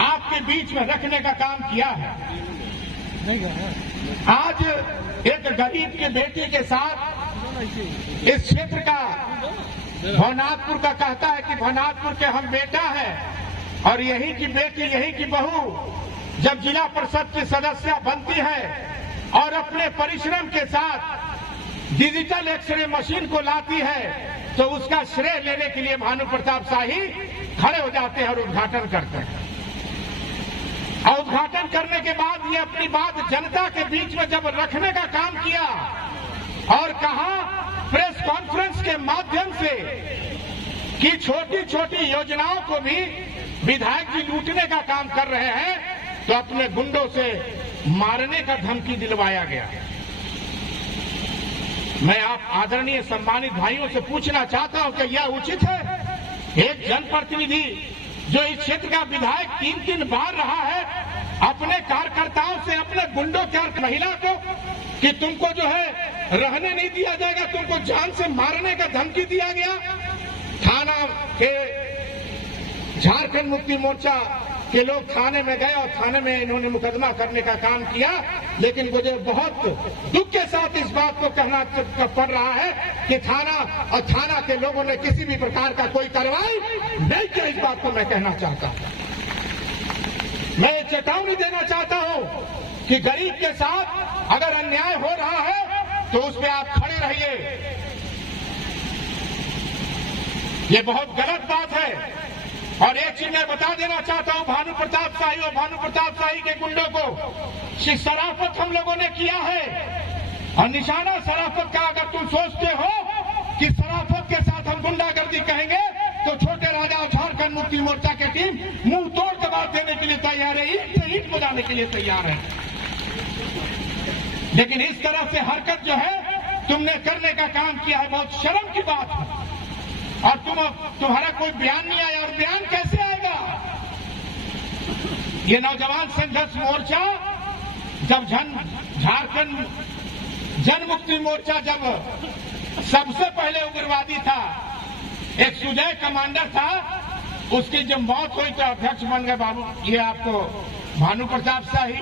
आपके बीच में रखने का काम किया है। आज एक गरीब की बेटी के साथ इस क्षेत्र का भवनाथपुर का कहता है कि भवनाथपुर के हम बेटा है और यही की बेटी, यही की बहू जब जिला परिषद की सदस्य बनती है और अपने परिश्रम के साथ डिजिटल एक्सरे मशीन को लाती है तो उसका श्रेय लेने के लिए भानु प्रताप शाही खड़े हो जाते हैं और उद्घाटन करते हैं। और उद्घाटन करने के बाद ये अपनी बात जनता के बीच में जब रखने का काम किया और कहा प्रेस कॉन्फ्रेंस के माध्यम से कि छोटी छोटी योजनाओं को भी विधायक जी लूटने का काम कर रहे हैं, तो अपने गुंडों से मारने का धमकी दिलवाया गया। मैं आप आदरणीय सम्मानित भाइयों से पूछना चाहता हूं कि यह उचित है? एक जनप्रतिनिधि जो इस क्षेत्र का विधायक 3-3 बार रहा है, अपने कार्यकर्ताओं से, अपने गुंडों के और महिला को कि तुमको जो है रहने नहीं दिया जाएगा, तुमको जान से मारने का धमकी दिया गया। थाना के झारखंड मुक्ति मोर्चा के लोग थाने में गए और थाने में इन्होंने मुकदमा करने का काम किया, लेकिन मुझे बहुत दुख के साथ इस बात को कहना पड़ रहा है कि थाना के लोगों ने किसी भी प्रकार का कोई कार्रवाई नहीं किया। इस बात को मैं कहना चाहता हूं। मैं चेतावनी देना चाहता हूं कि गरीब के साथ अगर अन्याय हो रहा है तो उस पर आप खड़े रहिए। ये बहुत गलत बात है। और एक चीज मैं बता देना चाहता हूं भानु प्रताप शाही और भानु प्रताप शाही के गुंडों को, शराफत हम लोगों ने किया है और निशाना शराफत का। अगर तुम सोचते हो कि शराफत के साथ हम गुंडागर्दी कहेंगे तो छोटे राजा और झारखंड मुक्ति मोर्चा की टीम मुंह तोड़ जवाब देने के लिए तैयार है, ईंट से ईंट बजाने के लिए तैयार है। लेकिन इस तरह से हरकत जो है तुमने करने का काम किया है, बहुत शर्म की बात है। और तुम्हारा कोई बयान नहीं आया, और बयान कैसे आएगा? ये नौजवान संघर्ष मोर्चा जब झारखंड जन मुक्ति मोर्चा जब सबसे पहले उग्रवादी था, एक सुजय कमांडर था, उसकी जब मौत हुई तो अध्यक्ष बन गए बाबू ये आपको भानु प्रताप शाही।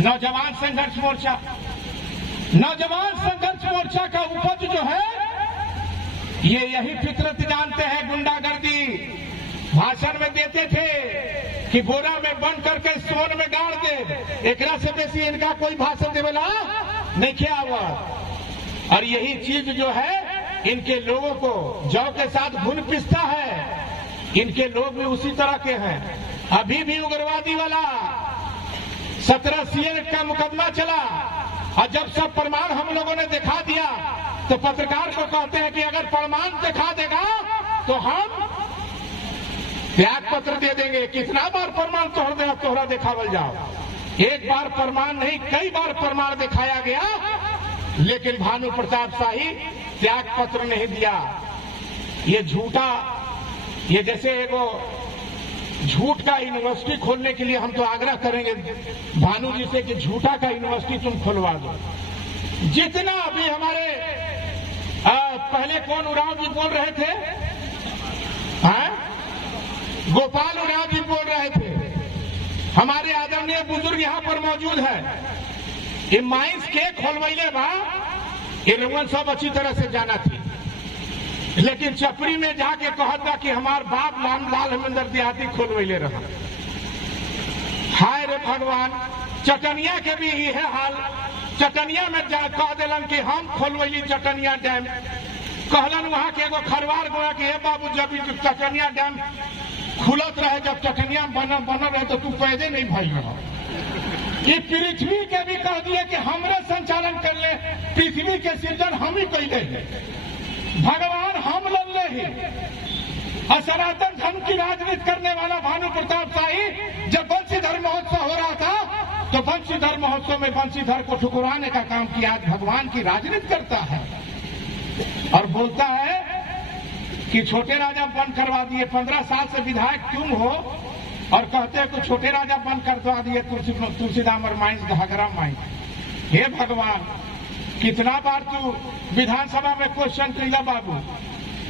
नौजवान संघर्ष मोर्चा का उपज जो है ये यही फितरत जानते हैं। गुंडागर्दी भाषण में देते थे कि बोरा में बंद करके सोन में गाड़ दे, एकरा से बेसी इनका कोई भाषण देवेला नहीं किया हुआ। और यही चीज जो है इनके लोगों को जौ के साथ घुन पिसता है। इनके लोग भी उसी तरह के हैं। अभी भी उग्रवादी वाला 17 सीए का मुकदमा चला और जब सब प्रमाण हम लोगों ने दिखा दिया तो पत्रकार को कहते हैं कि अगर प्रमाण दिखा देगा तो हम त्याग पत्र दे देंगे। कितना बार प्रमाण तोहरा दिखावल जाओ? एक बार प्रमाण नहीं, कई बार प्रमाण दिखाया गया, लेकिन भानु प्रताप शाही त्याग पत्र नहीं दिया। ये झूठा, ये जैसे एगो झूठ का यूनिवर्सिटी खोलने के लिए हम तो आग्रह करेंगे भानु जी से कि झूठा का यूनिवर्सिटी तुम खुलवा दो। जितना अभी हमारे पहले कौन उरांव जी बोल रहे थे, गोपाल उरांव जी बोल रहे थे। हमारे आदरणीय बुजुर्ग यहाँ पर मौजूद है। ये माइंस के खोलवैले बा, ये लोगन सब अच्छी तरह से जाना थी, लेकिन चपरी में जाके कहता कि हमार बाप लाल हेमेंद्र देहाती खोलवैले रहा। हाय रे भगवान, चटनिया के भी यह हाल। चटनिया में कह दिलन कि हम खोलवैली चटनिया डैम। कहलन वहां के एगो खरवार गोया कि हे बाबू जब चटनिया डैम खुलत रहे, जब चटनिया बनल रहे तो तू पैदे नहीं भाई रहा। ये पृथ्वी के भी कह दिए कि हमरे संचालन कर ले, पृथ्वी के सृजन हम ही कैले हैं, भगवान हम लल्ले ही। और सनातन धर्म की राजनीति करने वाला भानु प्रताप शाही जब बंशीधर महोत्सव हो रहा था तो बंशीधर महोत्सव में बंशीधर को ठुकराने का काम किया। आज भगवान की राजनीति करता है और बोलता है कि छोटे राजा बंद करवा दिए। 15 साल से विधायक तुम हो और कहते हैं कि छोटे राजा बंद करवा दिए, तुलसीदामर माइंस, घाघरा माइंस। हे भगवान, कितना बार तू विधानसभा में क्वेश्चन किया बाबू,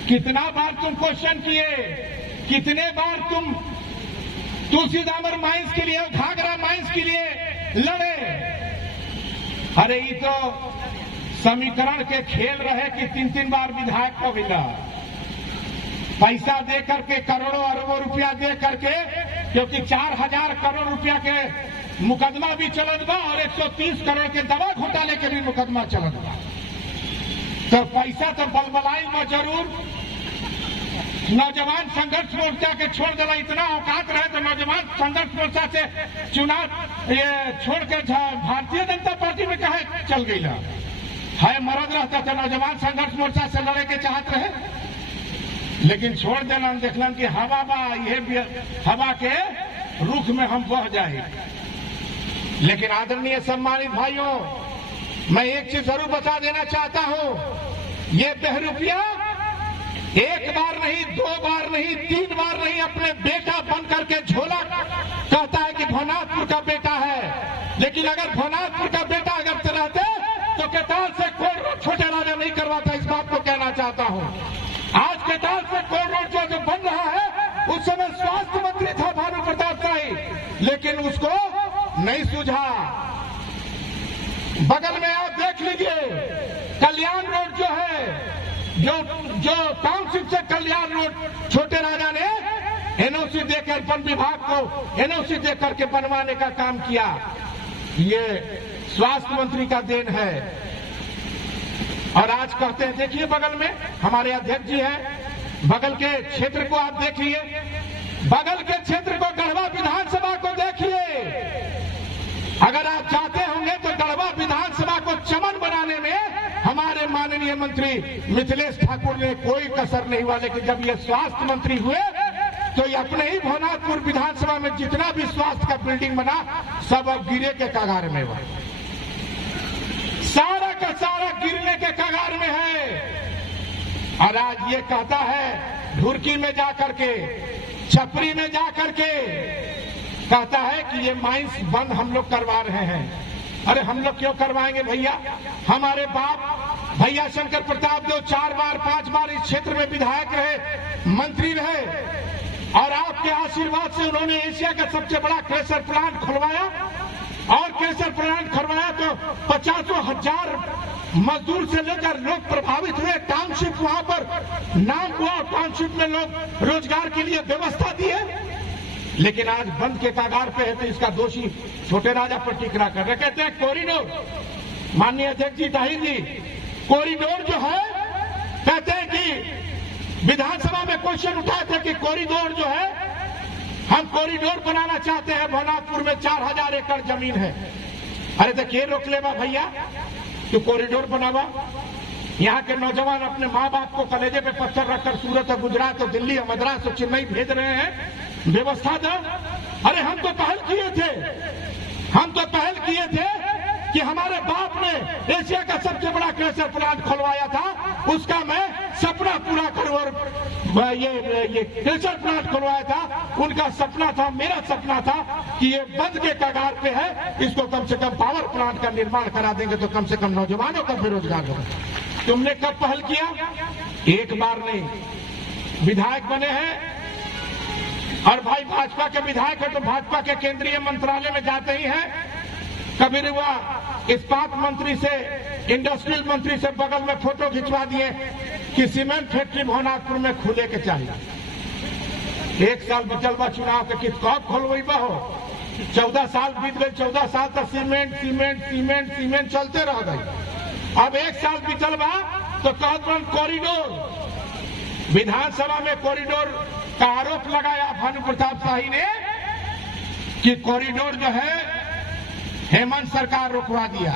कितना बार तुम क्वेश्चन किए कितने बार तुम तुलसीदामर माइंस के लिए, घाघरा माइंस के लिए लड़े। अरे ये तो समीकरण के खेल रहे कि 3-3 बार विधायक को मिला, पैसा दे करके, करोड़ों अरबों रुपया दे करके, क्योंकि 4000 करोड़ रुपया के मुकदमा भी चलत बा और 130 करोड़ के दवा घोटाले के भी मुकदमा चलत बा। तो पैसा तो बलबलाई में जरूर। नौजवान संघर्ष मोर्चा के छोड़ देना, इतना औकात रहे तो नौजवान संघर्ष मोर्चा से चुनाव ये छोड़ के भारतीय जनता पार्टी में कहे चल गई है। मरद रहता तो नौजवान संघर्ष मोर्चा से लड़े के चाहत रहे, लेकिन छोड़ देना, देखलन कि हवा बा, ये हवा के रुख में हम बह जाए। लेकिन आदरणीय सम्मानित भाइयों, मैं एक चीज जरूर बता देना चाहता हूं, ये बहरूपिया एक बार नहीं, 2 बार नहीं, 3 बार नहीं, अपने बेटा बन करके झोला कहता है कि भवनाथपुर का बेटा है। लेकिन अगर भवनाथपुर का बेटा अगर रहते तो केताल से कोर्ट रोड छोटे राजा नहीं करवाता। इस बात को कहना चाहता हूं। आज केताल से कोर्ट रोड जो बन रहा है, उस समय स्वास्थ्य मंत्री था भानु प्रताप शाही, लेकिन उसको नहीं सूझा। बगल में आप देख लीजिए, कल्याण रोड जो है, जो टाउनशिप से कल्याण रोड छोटे राजा ने एनओसी देकर वन विभाग को एनओसी देकर के बनवाने का काम किया। ये स्वास्थ्य मंत्री का देन है। और आज कहते हैं, देखिए बगल में हमारे अध्यक्ष जी हैं, बगल के क्षेत्र को आप देखिए, बगल के क्षेत्र को, गढ़वा विधानसभा को देखिए। अगर आप चाहते होंगे तो गढ़वा विधानसभा को चमन बनाने में हमारे माननीय मंत्री मिथिलेश ठाकुर ने कोई कसर नहीं हुआ। लेकिन जब ये स्वास्थ्य मंत्री हुए तो ये अपने ही भवनाथपुर विधानसभा में जितना भी स्वास्थ्य का बिल्डिंग बना, सब अब गिरे के कगार में हुआ, सारा का सारा गिरने के कगार में है। और आज ये कहता है, ढुरकी में जाकर के, छपरी में जाकर के कहता है कि ये माइंस बंद हम लोग करवा रहे हैं। अरे हम लोग क्यों करवाएंगे भैया? हमारे बाप भैया शंकर प्रताप जो 4 बार 5 बार इस क्षेत्र में विधायक रहे, मंत्री रहे, और आपके आशीर्वाद से उन्होंने एशिया का सबसे बड़ा क्रेशर प्लांट खुलवाया। और क्रेशर प्लांट खुलवाया तो 50,000 मजदूर से लेकर लोग प्रभावित हुए। टाउनशिप वहां पर नाम हुआ, टाउनशिप में लोग रोजगार के लिए व्यवस्था दी है। लेकिन आज बंद के कगार पे है तो इसका दोषी छोटे राजा पर टिकरा कर रहे। कहते हैं कॉरिडोर, माननीय अध्यक्ष जी ताहिर जी, कॉरिडोर जो है, कहते हैं कि विधानसभा में क्वेश्चन उठाए थे कि कॉरिडोर जो है, हम कॉरिडोर बनाना चाहते हैं, भवनाथपुर में 4000 एकड़ जमीन है। अरे तो के रोक लेवा भैया, तो कॉरिडोर बनावा। यहाँ के नौजवान अपने माँ बाप को कलेजे पे पत्थर रखकर सूरत और गुजरात और दिल्ली और मद्रास और चेन्नई भेज रहे हैं, व्यवस्था दो। अरे हम तो पहल किए थे कि हमारे बाप ने एशिया का सबसे बड़ा क्रेशर प्लांट खुलवाया था, उसका मैं सपना पूरा करूं। और ये क्रेशर प्लांट खुलवाया था, उनका सपना था, मेरा सपना था कि ये बंद के कगार पे है, इसको कम से कम पावर प्लांट का निर्माण करा देंगे तो कम से कम नौजवानों का बेरोजगार होगा। तुमने कब पहल किया? एक बार नहीं। विधायक बने हैं, और भाई भाजपा के विधायक है तो भाजपा के केंद्रीय मंत्रालय में जाते ही हैं। कभी हुआ इस्पात मंत्री से, इंडस्ट्रियल मंत्री से बगल में फोटो खिंचवा दिए कि सीमेंट फैक्ट्री भवनाथपुर में खुले के चाहिए। 1 साल बीतल बा चुनाव के, कब खोलवई बा हो? 14 साल बीत गए, 14 साल तक सीमेंट सीमेंट सीमेंट सीमेंट चलते रह गई। अब 1 साल बीतल बा तो कहत कॉरिडोर, विधानसभा में कॉरिडोर का आरोप लगाया भानु प्रताप शाही ने कि कॉरिडोर जो है हेमंत सरकार रुकवा दिया।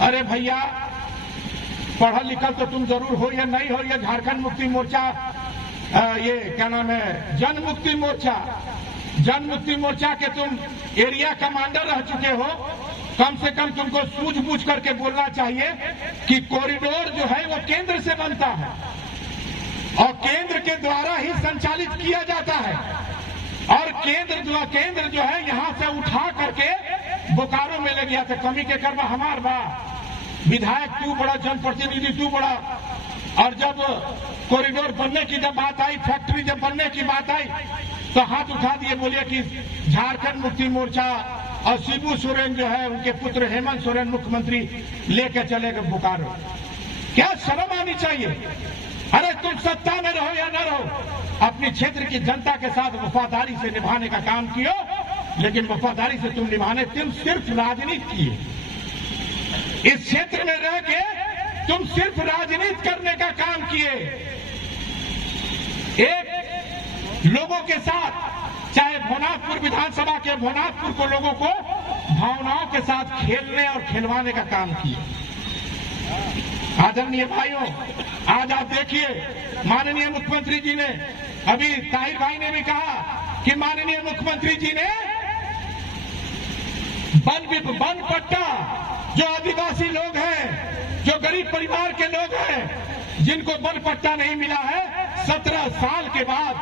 अरे भैया, पढ़ल लिखल तो तुम जरूर हो या नहीं हो, या झारखंड मुक्ति मोर्चा, ये क्या नाम है, जन मुक्ति मोर्चा के तुम एरिया कमांडर रह चुके हो, कम से कम तुमको सूझबूझ करके बोलना चाहिए कि कॉरिडोर जो है वो केंद्र से बनता है और केंद्र के द्वारा ही संचालित किया जाता है। और केंद्र जो है यहां से उठा करके बोकारो में ले गया था। कमी के कर्मा हमार बा, विधायक तू बड़ा, जनप्रतिनिधि तू बड़ा, और जब कॉरिडोर बनने की जब बात आई, फैक्ट्री जब बनने की बात आई, तो हाथ उठा दिए, बोले कि झारखंड मुक्ति मोर्चा और शिबू सोरेन जो है उनके पुत्र हेमंत सोरेन मुख्यमंत्री लेकर चले गए बोकारो। क्या शर्म आनी चाहिए। अरे तुम सत्ता में रहो या न रहो, अपने क्षेत्र की जनता के साथ वफादारी से निभाने का काम कियो, लेकिन वफादारी से तुम निभाने, तुम सिर्फ राजनीति किए। इस क्षेत्र में रह के तुम सिर्फ राजनीति करने का काम किए। एक लोगों के साथ, चाहे भोनाथपुर विधानसभा के भोनाथपुर को लोगों को भावनाओं के साथ खेलने और खिलवाने का काम किए। आदरणीय भाइयों, आज आप देखिए माननीय मुख्यमंत्री जी ने, अभी ताहिर भाई ने भी कहा कि माननीय मुख्यमंत्री जी ने वन पट्टा, जो आदिवासी लोग हैं, जो गरीब परिवार के लोग हैं, जिनको वन पट्टा नहीं मिला है, 17 साल के बाद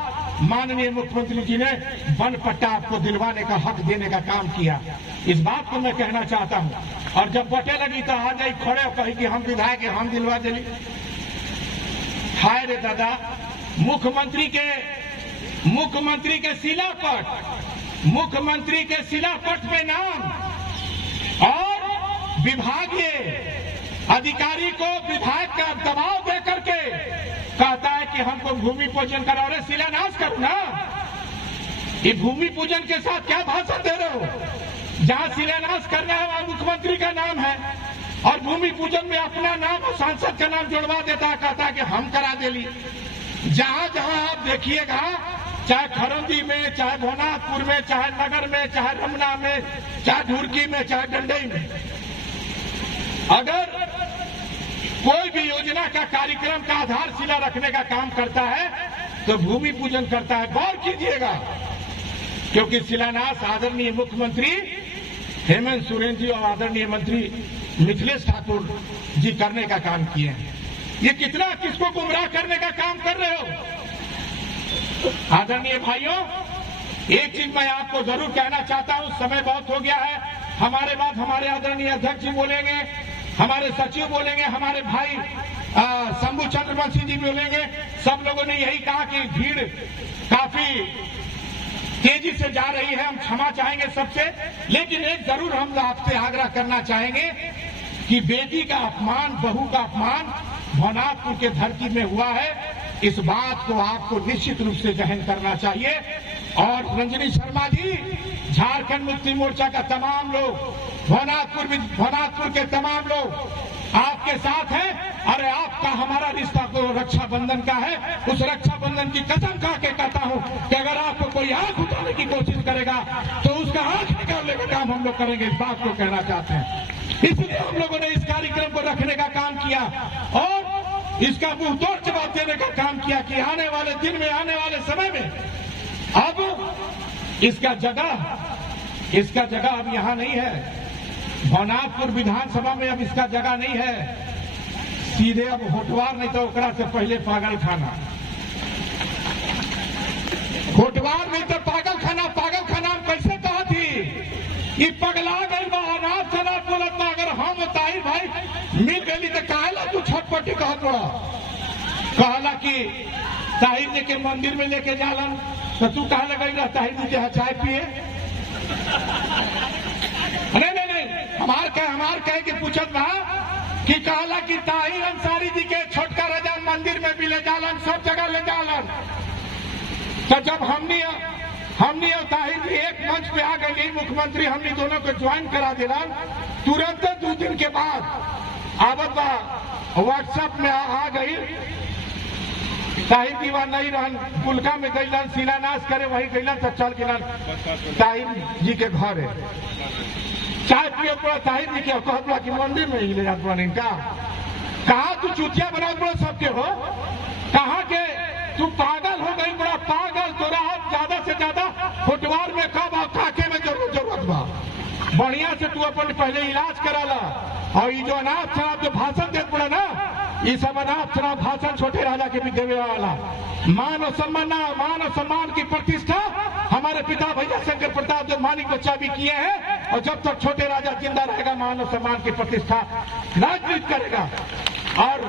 माननीय मुख्यमंत्री जी ने वन पट्टा आपको दिलवाने का हक देने का काम किया। इस बात को मैं कहना चाहता हूं। और जब बटे लगी तो आ जाई खड़े और कही कि हम विधायक हैं, हम दिलवा दिली। हाय रे दादा, मुख्यमंत्री के शिलापट में नाम और विभागीय अधिकारी को विधायक का दबाव दे करके कहता है कि हमको भूमि पूजन कराओ। रे शिलान्यास करो ना, ये भूमि पूजन के साथ क्या भाषण दे रहे हो। जहां शिलान्यास करना है वहां मुख्यमंत्री का नाम है, और भूमि पूजन में अपना नाम और सांसद का नाम जुड़वा देता है, कहता है कि हम करा देली। जहां जहां आप देखिएगा, चाहे खरौंदी में, चाहे भोनाथपुर में, चाहे नगर में, चाहे रमना में, चाहे ढुरकी में, चाहे डंडई में, अगर कोई भी योजना का कार्यक्रम का आधारशिला रखने का काम करता है तो भूमि पूजन करता है। गौर कीजिएगा, क्योंकि शिलान्यास आदरणीय मुख्यमंत्री हेमंत सोरेन जी और आदरणीय मंत्री मिथिलेश ठाकुर जी करने का काम किए हैं। ये कितना किसको गुमराह करने का काम कर रहे हो। आदरणीय भाइयों, एक चीज मैं आपको जरूर कहना चाहता हूं, समय बहुत हो गया है। हमारे बाद हमारे आदरणीय अध्यक्ष जी बोलेंगे, हमारे सचिव बोलेंगे, हमारे भाई शंभू चंद्रवंशी जी बोलेंगे। सब लोगों ने यही कहा कि भीड़ काफी तेजी से जा रही है, हम क्षमा चाहेंगे सबसे। लेकिन एक जरूर हम आपसे आग्रह करना चाहेंगे कि बेटी का अपमान, बहू का अपमान भोनाथपुर के धरती में हुआ है, इस बात को आपको निश्चित रूप से गहन करना चाहिए। और रंजनी शर्मा जी, झारखंड मुक्ति मोर्चा का तमाम लोग, भोनाथपुर के तमाम लोग आपके साथ हैं। अरे आपका हमारा रिश्ता को रक्षाबंधन का है। उस रक्षाबंधन की कसम खा के कहता हूं कि अगर आपको कोई आंख उठाने की कोशिश करेगा तो उसका आंख निकालने का काम हम लोग करेंगे। इस बात को कहना चाहते हैं, इसलिए हम लोगों ने इस कार्यक्रम को रखने का काम किया और इसका मुंहतोड़ जवाब देने का काम किया कि आने वाले दिन में, आने वाले समय में अब इसका जगह अब यहां नहीं है। भोनाथपुर विधानसभा में अब इसका जगह नहीं है। सीधे अब होटवार, नहीं तो ओकरा से पहले पागल खाना, होटवार नहीं तो पागल खाना कैसे कहा थी। ये पगला गई बा, अनाथ शनाथ बोलत बा। अगर हम ताहिर भाई मिल गई तो कहला तू छटपटी कहत बड़ा, कहला कि ताहिर जी के मंदिर में लेके जालन, तो तू कहला गई ताहिर जी के चाय पिए। नहीं, हमार कहे कि पूछत बा कि कहला कि ताहिर अंसारी जी के छोटका राजा मंदिर में भी ले जालन, सब जगह ले जालन। तो जब हमने और ताहिर जी एक मंच पे आ गई, मुख्यमंत्री हमने दोनों को ज्वाइन करा दिलन। तुरंत 2 दिन के बाद आवत बा व्हाट्सएप में आ गई, ताहिर जी वहां नहीं रहन, पुलका में गईलन शिलान्यास करे, वही गईलन तो चल गिलन ताहिर जी के घर है। चाय पिए पड़ा ताहिर जी के, कहत कि मंदिर में ही ले जात बड़ा। इनका कहा तू चुतिया बना बड़ा सबके हो, कहा के तू पागल हो गई, बड़ा पागल। तोरा ज्यादा से ज्यादा फुटवार में कब और काके में जरूरत बा, बढ़िया से तू अपन पहले इलाज कराला। और ये जो अनाथ शराब जो भाषण देत पड़ा ना, ये सब अनाथ शराब भाषण छोटे राजा के भी देवे वाला। मान और सम्मान की प्रतिष्ठा हमारे पिता भैया शंकर प्रताप जो मानिक बच्चा भी किए हैं। और जब तक छोटे राजा जिंदा रहेगा, मान और सम्मान की प्रतिष्ठा राजनीति करेगा। और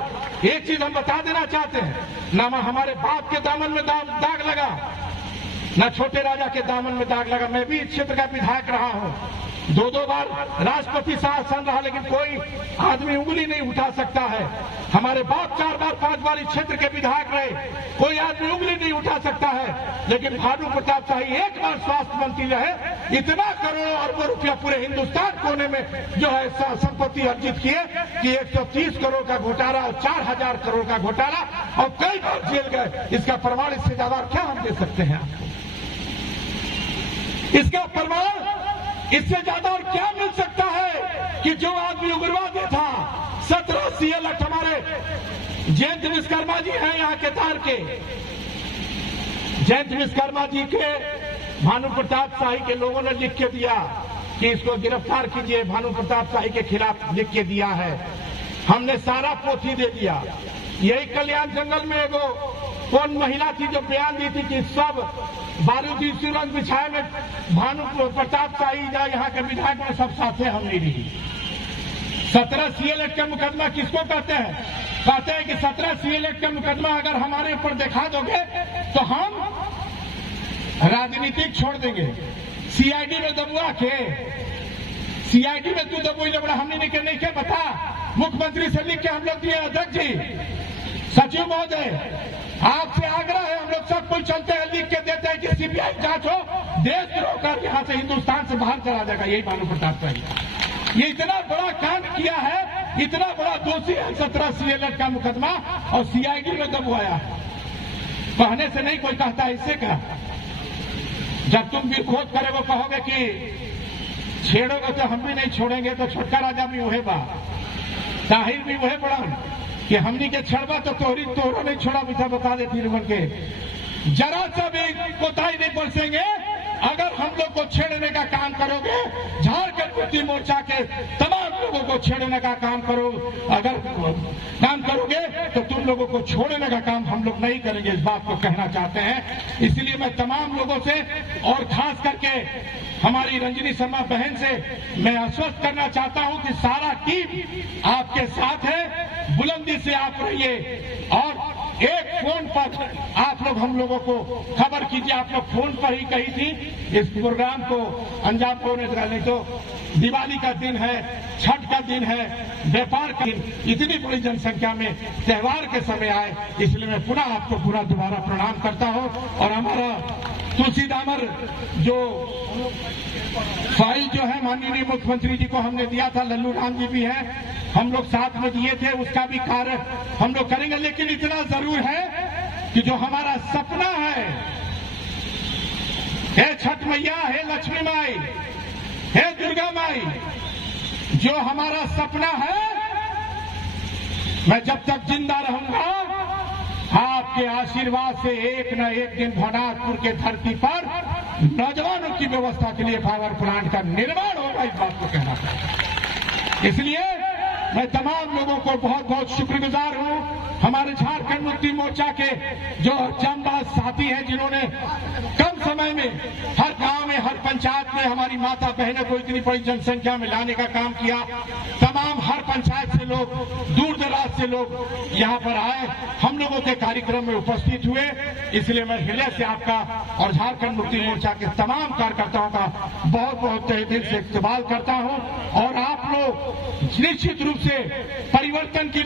एक चीज हम बता देना चाहते हैं, ना हमारे बाप के दामन में दाग लगा, ना छोटे राजा के दामन में दाग लगा। मैं भी इस क्षेत्र का विधायक रहा हूं, 2-2 बार राष्ट्रपति शासन रहा, लेकिन कोई आदमी उंगली नहीं उठा सकता है। हमारे बाप 4 बार 5 बार इस क्षेत्र के विधायक रहे, कोई आदमी उंगली नहीं उठा सकता है। लेकिन भानु प्रताप शाही एक बार स्वास्थ्य मंत्री रहे, इतना करोड़ों अरबों रुपया पूरे हिंदुस्तान कोने में जो है संपत्ति अर्जित किए कि 130 करोड़ का घोटाला और 4000 करोड़ का घोटाला, और कई बार जेल गए। इसका प्रमाण इससे ज्यादा क्या हम दे सकते हैं आपको? इसका प्रमाण इससे ज्यादा और क्या मिल सकता है कि जो आदमी उग्रवादी था, 17 CL हमारे जयंत विश्वकर्मा जी हैं यहाँ के तार के, जयंत विश्वकर्मा जी के भानु प्रताप शाही के लोगों ने लिख के दिया कि इसको गिरफ्तार कीजिए, भानु प्रताप शाही के खिलाफ लिख के दिया है। हमने सारा पोथी दे दिया। यही कल्याण जंगल में एगो कौन महिला थी जो बयान दी थी कि सब बारूदी सुरंग बिछाए में भानु प्रताप शाही यहाँ के विधायक में सब साथे हम नहीं रही। 17 CL का मुकदमा किसको कहते हैं? कहते हैं कि 17 CL का मुकदमा अगर हमारे ऊपर दिखा दोगे तो हम राजनीतिक छोड़ देंगे। CID में दबुआ के, CID में तू दबुई जबड़ा हमने नहीं के बता, मुख्यमंत्री से लिख के हम लोग दिए। अध्यक्ष जी, सचिव महोदय, आपसे आग्रह है, हम लोग सब कुछ चलते हैं, लिख के देते हैं कि CBI जांच हो, देशद्रोह कर यहाँ से हिंदुस्तान से बाहर चला जाएगा। यही भानु प्रताप शाही, ये इतना बड़ा कांड किया है, इतना बड़ा दोषी है 17 CL का मुकदमा, और CID में दबवाया। कहने से नहीं कोई कहता है, इससे क्या? जब तुम भी खोज करे वो कहोगे कि छेड़ोगे तो हम भी नहीं छोड़ेंगे, तो छोटका राजा भी वही बा, ताहिर भी वही बड़ा कि हमनी के छड़वा तो तोहरो नहीं छोड़ा। बिता बता देती बन के जरा सा भी कोताही नहीं बरसेंगे अगर हम लोग को छेड़ने का काम करोगे। झारखंड मुक्ति मोर्चा के तमाम लोगों को छेड़ने का काम करोगे तो तुम लोगों को छोड़ने का काम हम लोग नहीं करेंगे। इस बात को कहना चाहते हैं। इसलिए मैं तमाम लोगों से और खास करके हमारी रंजनी शर्मा बहन से मैं आश्वस्त करना चाहता हूं कि सारा टीम आपके साथ है, बुलंदी से आप रहिए और एक फोन पर आप लोग हम लोगों को खबर कीजिए। आप लोग फोन पर ही कही थी इस प्रोग्राम को अंजाम होने का, नहीं तो दिवाली का दिन है, छठ का दिन है, व्यापार का दिन, इतनी बड़ी जनसंख्या में त्योहार के समय आए, इसलिए मैं पुनः आपको पूरा दोबारा प्रणाम करता हूं। और हमारा तुलसी दामर जो फाइल जो है माननीय मुख्यमंत्री जी को हमने दिया था, लल्लू राम जी भी है, हम लोग साथ में दिए थे, उसका भी कार्य हम लोग करेंगे। लेकिन इतना जरूर है कि जो हमारा सपना है, हे छठ मैया, हे लक्ष्मी माई, हे दुर्गा माई, जो हमारा सपना है, मैं जब तक जिंदा रहूंगा आपके आशीर्वाद से एक न एक दिन भवनाथपुर के धरती पर नौजवानों की व्यवस्था के लिए पावर प्लांट का निर्माण होगा। इस बात को कहना चाहिए। इसलिए मैं तमाम लोगों को बहुत बहुत शुक्रगुजार हूं। हमारे झारखंड मुक्ति मोर्चा के जो जांबाज साथी हैं, जिन्होंने कम समय में हर गांव में, हर पंचायत में हमारी माता बहनों को इतनी बड़ी जनसंख्या में लाने का काम किया। तमाम हर पंचायत से लोग, दूर दराज से लोग यहाँ पर आए, हम लोगों के कार्यक्रम में उपस्थित हुए। इसलिए मैं हृदय से आपका और झारखंड मुक्ति मोर्चा के तमाम कार्यकर्ताओं का बहुत बहुत तहे दिल से इस्तेमाल करता हूं। और आप लोग निश्चित रूप से परिवर्तन की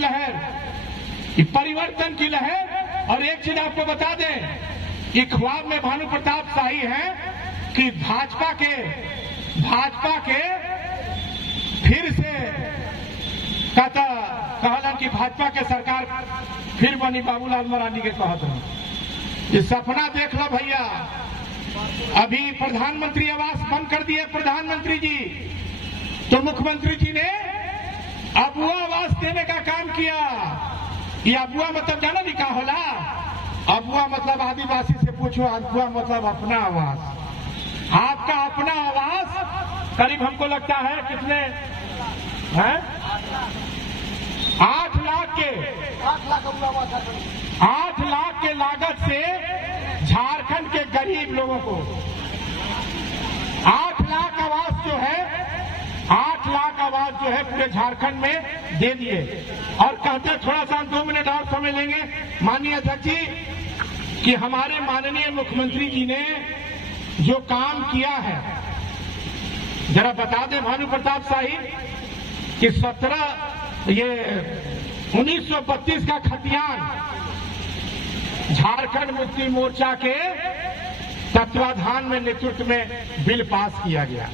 लहर, और एक चीज आपको बता दें, एक ख्वाब में भानु प्रताप शाही है कि भाजपा के फिर से कहलन कि भाजपा के सरकार फिर बनी, बाबूलाल मरांडी के कहत रहे। ये सपना देख लो भैया। अभी प्रधानमंत्री आवास बंद कर दिए प्रधानमंत्री जी, तो मुख्यमंत्री जी ने अबुआ आवास देने का काम किया। ये अबुआ मतलब जाना नहीं क्या होला? अबुआ मतलब आदिवासी से पूछो, अबुआ मतलब अपना आवास। आपका अपना आवास करीब हमको लगता है कितने हैं? 8 लाख के लागत से झारखंड के गरीब लोगों को 8 लाख आवास जो है, 8 लाख आवास जो है पूरे झारखंड में दे दिए और कहते हैं थोड़ा सा 2 मिनट और समय लेंगे माननीय अध्यक्ष जी कि हमारे माननीय मुख्यमंत्री जी ने जो काम किया है जरा बता दें भानु प्रताप साहिब कि 1932 का खतियान झारखंड मुक्ति मोर्चा के तत्वाधान में नेतृत्व में बिल पास किया गया।